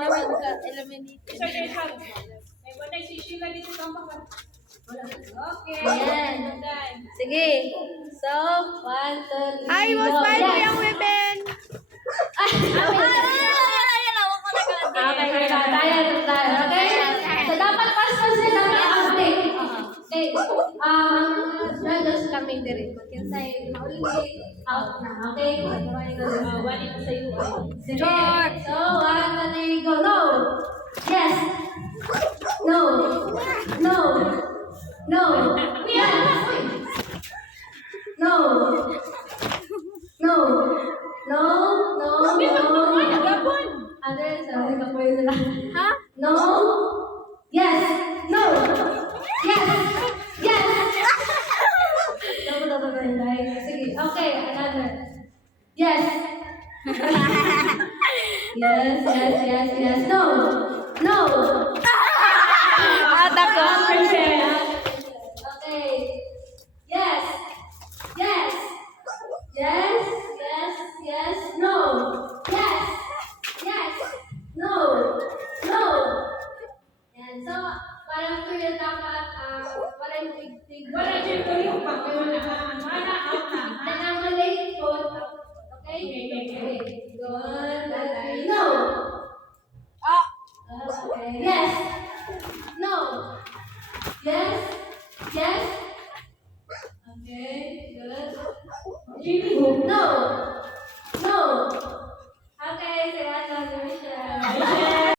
Okay. Ayan. Sige. So, 1, 2, 3, Ay, go. mo smile mo Yes. yung women. Okay, tayo. Okay? So, dapat pas-pas sila ng update. Okay. Judges kami diri. Kinsay maulit, out na. Okay? Sige. So, 1, 2, 3, go. No. Yes. No. No. No. Yes. No. No. No. No. No. Others, sabi ka po yun nila. Ha? No. Yes. No. Yes. Yes. Sige. Okay, another. Yes. Yes. No. No. Ako. Okay. Yes. Yes. Yes. Yes. No. Yes. Yes. No. No. Yan. So, parang clear dapat, parang tig-tig. Tanang malate po. Okay? Good. No. Okay. Yes. No. Yes.